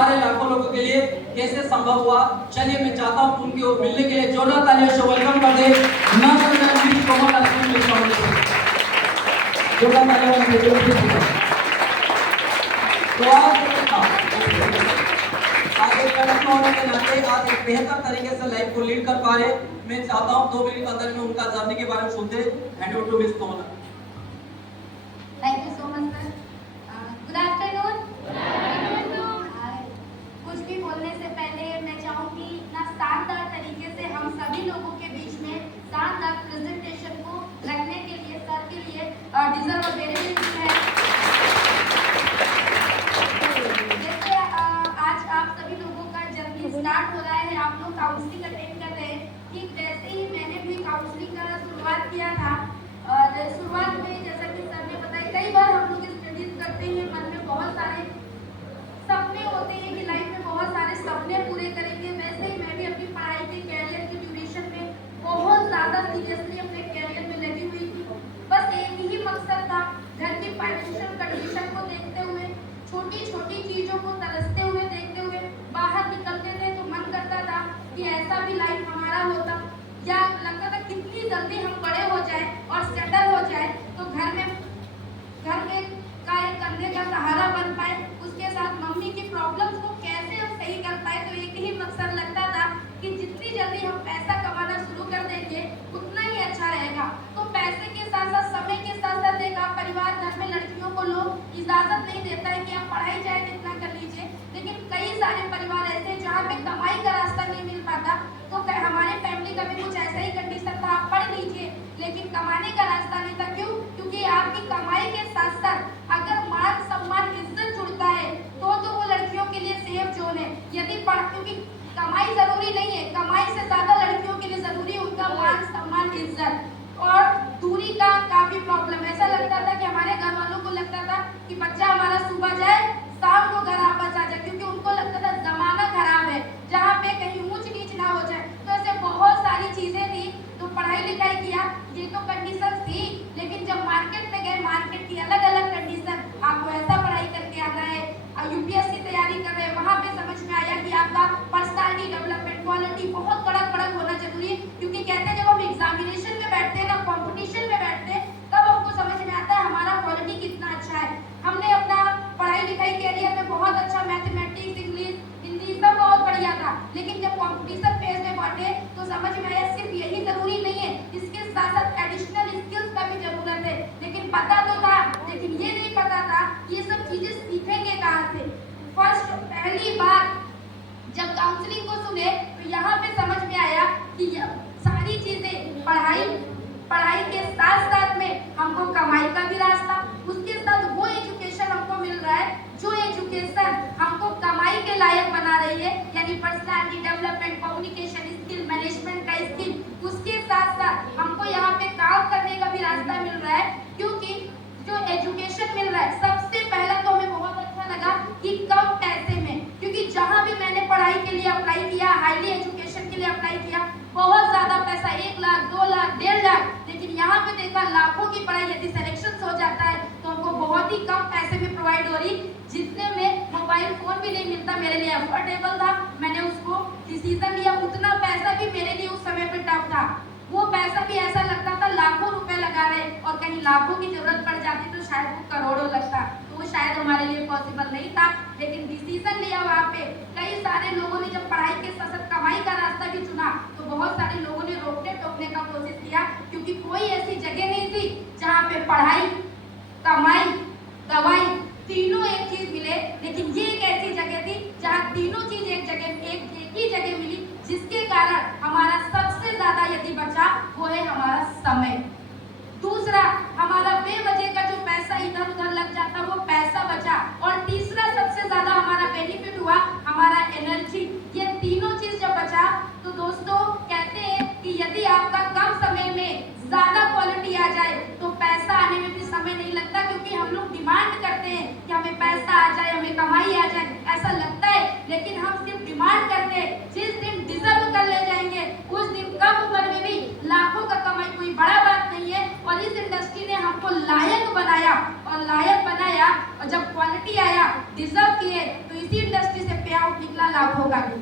जा रहे लाखों लोगों के लिए कैसे संभव हुआ। चलिए मैं चाहता हूँ उनके मिलने के लिए जोरदार तालियों से वेलकम कर दे तो आज एक कड़क होने के नाते आज एक बेहतर तरीके से लाइफ को लीड कर पा रहे। मैं चाहता हूँ 2 मिनट के अंदर में उनका जर्नी के बारे में सुनते। Hand over to miss Komal. Thank you so much sir. Good afternoon. कुछ भी बोलने से पहले मैं चाहूँगी ना शानदार तरीके से हम सभी लोगों के बीच में शानदार प्रेजेंटेशन को रखने के लिए सर के लिए डिजर्व वेरी है। जैसे आज आप सभी लोगों का जर्नी स्टार्ट हो रहा है, आप लोग काउंसलिंग अटेंड कर रहे हैं। ठीक वैसे ही मैंने भी काउंसलिंग का शुरुआत किया था। और शुरुआत में जैसा कि सर ने बताया, कई बार हम लोग स्टडीज करते हैं, मन में बहुत सारे सपने होते हैं कि लाइफ में बहुत सारे सपने पूरे करेंगे। वैसे ही मैं भी अपनी पढ़ाई के कैरियर के ड्यूरेशन में बहुत ज़्यादा सीरियसली अपने कैरियर में लगी हुई थी। बस एक ही मकसद था, घर की फाइनेंशियल कंडीशन को देखते हुए, छोटी छोटी चीज़ों को तरसते हुए देखते हुए बाहर निकलते थे तो मन करता था कि ऐसा भी लाइफ हमारा होता, या लगता था कितनी जल्दी हम बड़े हो जाए और सेटल हो जाए तो घर में का एक कंधे का सहारा बन पाए, उसके साथ मम्मी की प्रॉब्लम्स को कैसे हम सही कर पाए। तो एक ही मकसद लगता था कि जितनी जल्दी हम पैसा कमाना शुरू कर देंगे उतना ही अच्छा रहेगा। तो पैसे के साथ साथ समय के साथ साथ एक परिवार, घर में लड़कियों को लोग इजाजत नहीं देता है कि आप पढ़ाई चाहे जितना कर लीजिए, लेकिन कई सारे परिवार ऐसे जहाँ पे कमाई का रास्ता नहीं मिल पाता। तो हमारे फैमिली का भी कुछ ऐसा ही कंडीशन था, आप पढ़ लीजिए लेकिन कमाने का रास्ता नहीं था। क्यों? क्योंकि आपकी कमाई के साथ साथ अगर मान सम्मान इज्जत जुड़ता है तो वो लड़कियों के लिए सेफ जोन है। यदि क्योंकि कमाई जरूरी नहीं है, कमाई से ज्यादा लड़कियों के लिए जरूरी है उनका मान सम्मान इज्जत। और दूरी का काफी प्रॉब्लम, ऐसा लगता था कि हमारे घर वालों को लगता था कि बच्चा हमारा सुबह जाए शाम को घर वापस आ जाए, क्योंकि उनको लगता था जमाना खराब है जहाँ पे कहीं ऊंच नीच ना हो जाए। तो ऐसे बहुत सारी चीजें थी। तो पढ़ाई लिखाई किया, ये तो कंडीशन थी, लेकिन जब मार्केट में गए, मार्केट की अलग अलग कंडीशन, आपको ऐसा पढ़ाई करके आना है, यूपीएससी तैयारी कर रहे हैं, वहाँ पे समझ में आया कि आपका पर्सनालिटी डेवलपमेंट, क्वालिटी बहुत कड़क होना जरूरी है। क्योंकि कहते हैं जब हम एग्जामिनेशन में बैठते हैं ना, कॉम्पिटिशन में बैठते हैं, तब हमको समझ में आता है हमारा क्वालिटी कितना अच्छा है। हमने अपना पढ़ाई लिखाई कैरियर में बहुत अच्छा मैथमेटिक्स, इंग्लिश, हिंदी सब बहुत बढ़िया था, लेकिन जब कॉम्पिटिशन फेज में बैठे तो समझ में आया सिर्फ यही जरूरी नहीं है, इसके साथ साथ एडिशनल स्किल्स का भी जरूरत है। लेकिन पता तो था, लेकिन ये नहीं पता था ये सब चीजें सीखेंगे कहाँ से। फर्स्ट पहली बार जब काउंसलिंग को सुने तो यहाँ पे समझ में आया कि सारी चीजें पढ़ाई के साथ साथ में हमको कमाई का भी रास्ता, उसके साथ वो एजुकेशन हमको मिल रहा है जो एजुकेशन हमको कमाई के लायक बना रही है, यानी personality development, communication skill, management का स्किल। उसके साथ साथ हमको यहाँ पे काम करने का भी रास्ता मिल रहा है, क्योंकि जो एजुकेशन मिल रहा है सबसे पहला तो हमें बहुत अच्छा लगा कि कम पैसे में, क्योंकि जहाँ भी मैंने पढ़ाई के लिए अप्लाई किया, हाईली एजुकेशन के लिए अप्लाई किया, बहुत ज्यादा पैसा, 1 लाख 2 लाख 1.5 लाख, लेकिन यहाँ पे देखा लाखों की पढ़ाई यदि सिलेक्शन हो जाता है तो हमको बहुत ही कम पैसे में प्रोवाइड हो रही, जितने में मोबाइल फोन भी नहीं मिलता। मेरे लिए अफोर्डेबल था, मैंने उसको डिसीजन लिया। उतना पैसा भी मेरे लिए उस समय पे टफ था, वो पैसा भी ऐसा लगता था लाखों रुपए लगा रहे, और कहीं लाखों की जरूरत पड़ जाती तो शायद वो करोड़ों लगता, तो वो शायद हमारे लिए पॉसिबल नहीं था। लेकिन डिसीजन लिया वहाँ पे। कई सारे लोगों ने जब पढ़ाई के साथ साथ कमाई का रास्ता भी चुना तो बहुत सारे लोगों ने रोकने टोकने का कोशिश किया, क्योंकि कोई ऐसी जगह नहीं थी जहाँ पे पढ़ाई, कमाई, दवाई तीनों एक चीज मिले। लेकिन ये एक ऐसी जगह थी जहाँ तीनों चीज एक ही जगह मिली, जिसके कारण हमारा सबसे ज्यादा यदि बचा वो है हमारा समय। दूसरा, हमारा बेवजह का जो पैसा इधर उधर लग जाता वो पैसा बचा, और तीसरा सबसे ज्यादा हमारा बेनिफिट हुआ हमारा एनर्जी। ये तीनों चीज जब बचा तो दोस्तों कहते हैं कि यदि आपका कम समय में ज्यादा क्वालिटी आ जाए तो पैसा आने में भी समय नहीं लगता, क्योंकि हम लोग डिमांड करते हैं कि हमें पैसा आ जाए, हमें कमाई आ जाए, ऐसा लगता है। लेकिन हम सिर्फ डिमांड करते हैं, जिस दिन डिजर्व कर ले जाएंगे उस दिन कम उम्र में भी लाखों का कमाई कोई बड़ा बात नहीं है। और इस इंडस्ट्री ने हमको लायक बनाया, और जब क्वालिटी आया, डिजर्व किए, तो इसी इंडस्ट्री से पे आउट निकला लाखों का भी।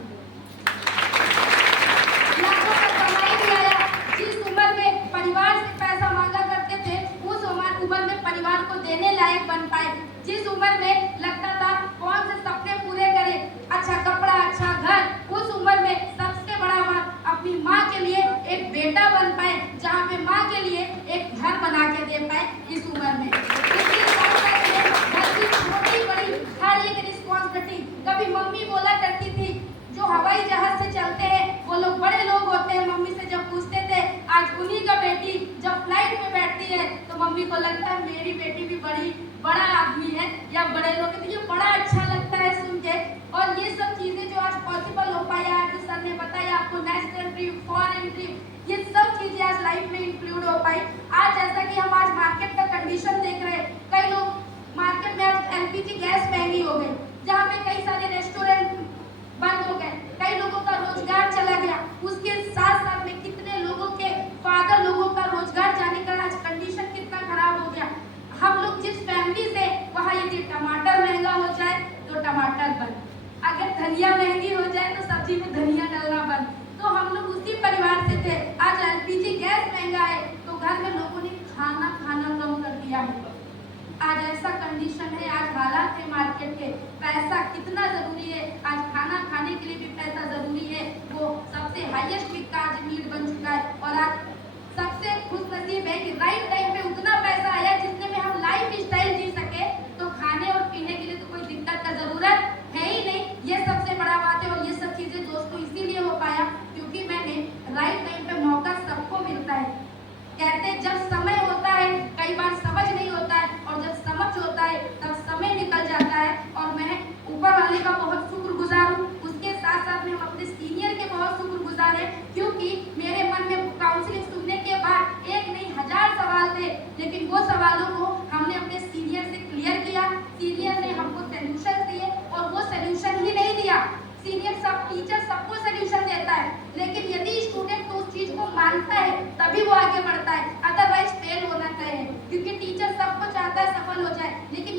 लाखों का कमाई भी आया। जिस उम्र में परिवार से पैसा मांगा करते थे, उस उम्र में परिवार को देने लायक बन पाए। जिस उम्र में लगता था कौन से सपने पूरे करे, अच्छा कपड़ा, अच्छा घर, उस उम्र में सबसे बड़ा बात अपनी माँ के लिए एक बेटा बन पाए, जहाँ पे माँ के लिए एक घर बना के दे पाए इस उम्र में। इसके साथ-साथ में घर की छोटी बड़ी हर एक रिस्पॉन्सिबिलिटी, कभी मम्मी बोला करती थी जो हवाई जहाज से चलते हैं वो लोग बड़े लोग होते हैं, मम्मी से जब पूछते थे, आज उन्हीं का बेटी जब फ्लाइट में बैठती है तो मम्मी को लगता है मेरी बेटी भी बड़ा आदमी है या बड़े लोग हैं, तो ये बड़ा अच्छा लगता है सुन के। और ये सब चीजें जो आज पॉसिबल हो पाया, आज जो सर ने बताया आपको, नेशनल ट्रिप, फॉरेन ट्रिप, ये सब चीजें आज लाइफ में इंक्लूड हो पाई। आज जैसा कि हम आज मार्केट का कंडीशन देख रहे हैं, कई लोग मार्केट में आज एलपीजी गैस महंगी हो गई, जहाँ पे कई सारे रेस्टोरेंट बंद हो गए, कई लोगों का रोजगार चला गया, उसके साथ साथ में कितने लोगों के फादर लोगों का रोजगार जाने का आज कंडीशन कितना खराब हो गया। हम लोग जिस फैमिली से, वहाँ यदि टमाटर महंगा हो जाए तो टमाटर बंद, अगर धनिया महंगी हो जाए तो सब्जी में धनिया डालना बंद, तो हम लोग उसी परिवार से थे। आज एलपीजी गैस महंगा है तो घर में लोगों ने खाना कम कर दिया है। आज ऐसा कंडीशन है, आज हालात है मार्केट के, पैसा कितना जरूरी है, आज खाना खाने के लिए भी पैसा जरूरी है, वो सबसे हाईएस्ट पिक का आज नीड बन चुका है। और आज सबसे खुशनसीब है कि राइट टाइम पे उतना पैसा आया जिसने में हम लाइफ स्टाइल जी सके, तो खाने और पीने के लिए तो कोई दिक्कत का जरूरत है ही नहीं। ये सबसे बड़ा बात है। और ये सब चीजें दोस्तों इसीलिए हो पाया क्योंकि मैंने राइट टाइम पे मौका सबको मिलता है। कहते जब समय होता है कई बार समझ नहीं होता है, और जब समझ होता है तब समय निकल जाता है। और मैं ऊपर वाले का बहुत शुक्रगुजार हूँ, उसके साथ साथ में हम अपने सीनियर के बहुत शुक्रगुजार हैं, क्योंकि मेरे मन में काउंसलिंग सुनने के बाद एक नहीं 1000 सवाल थे, लेकिन वो सवालों को हमने अपने सीनियर से क्लियर किया। सीनियर ने हमको सोल्यूशन दिए, और वो सोल्यूशन ही नहीं दिया, सीनियर सब टीचर सबको सोल्यूशन देता है, लेकिन यदि स्टूडेंट तो उस चीज को मानता है तभी वो आगे बढ़ता है, अदरवाइज फेल होना तय है। क्योंकि टीचर सबको चाहता है सफल हो जाए, लेकिन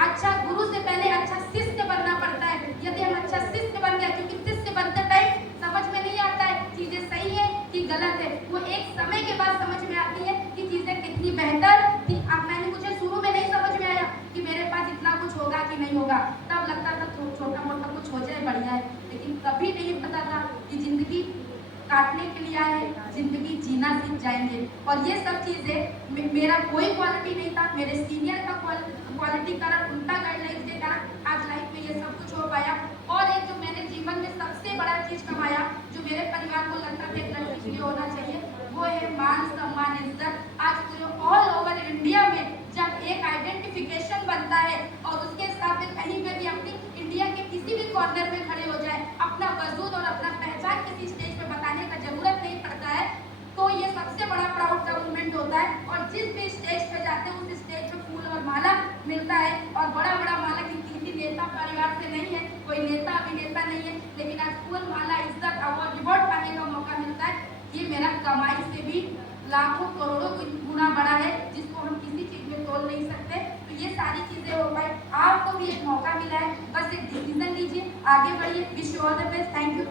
अच्छा गुरु से पहले अच्छा शिष्य बनना पड़ता है। यदि हम अच्छा शिष्य बन गए, क्योंकि शिष्य बनते टाइम समझ में नहीं आता है चीजें सही है कि गलत है, वो एक समय के बाद समझ में आती है कि चीजें कितनी बेहतर थी। अब मुझे शुरू में नहीं समझ में आया कि मेरे पास इतना कुछ होगा कि नहीं होगा, तब लगता था छोटा मोटा कुछ हो जाए बढ़िया है, लेकिन कभी नहीं पता था कि जिंदगी काटने के लिए आए, जिंदगी जीना सीख जाएंगे। और ये सब चीजें मेरा कोई क्वालिटी नहीं था, मेरे सीनियर का क्वालिटी कारण, उनका गाइडलाइंस के कारण आज लाइफ में ये सब कुछ हो पाया। और एक जो मैंने जीवन में सबसे बड़ा चीज कमाया, जो मेरे परिवार को लगता था एक लड़की के लिए होना चाहिए, वो है मान सम्मान इज्जत। आज पूरे ऑल ओवर इंडिया में जब एक आइडेंटिफिकेशन बनता है और उसके साथ में कहीं पे भी अपनी इंडिया के किसी भी कॉर्नर में खड़े हो जाए, अपना वजूद और अपना पहचान किसी स्टेज पे बताने का जरूरत नहीं पड़ता है, तो ये सबसे बड़ा प्राउड का मूवमेंट होता है। और जिस भी स्टेज पे जाते हैं उस स्टेज पे फूल और माला मिलता है, और बड़ा माला किसी नेता परिवार से नहीं है, कोई नेता अभिनेता नहीं है, लेकिन आज फूल माला इज्जत अवार्ड रिवॉर्ड पाने का मौका मिलता है। ये मेरा कमाई से भी लाखों करोड़ों गुना बड़ा है, जिसको हम किसी चीज में तोल नहीं सकते। तो ये सारी चीजें हो पाई, आपको भी एक मौका मिला है, बस एक डिसीजन लीजिए, आगे बढ़िए। Wish you all the best. Thank you.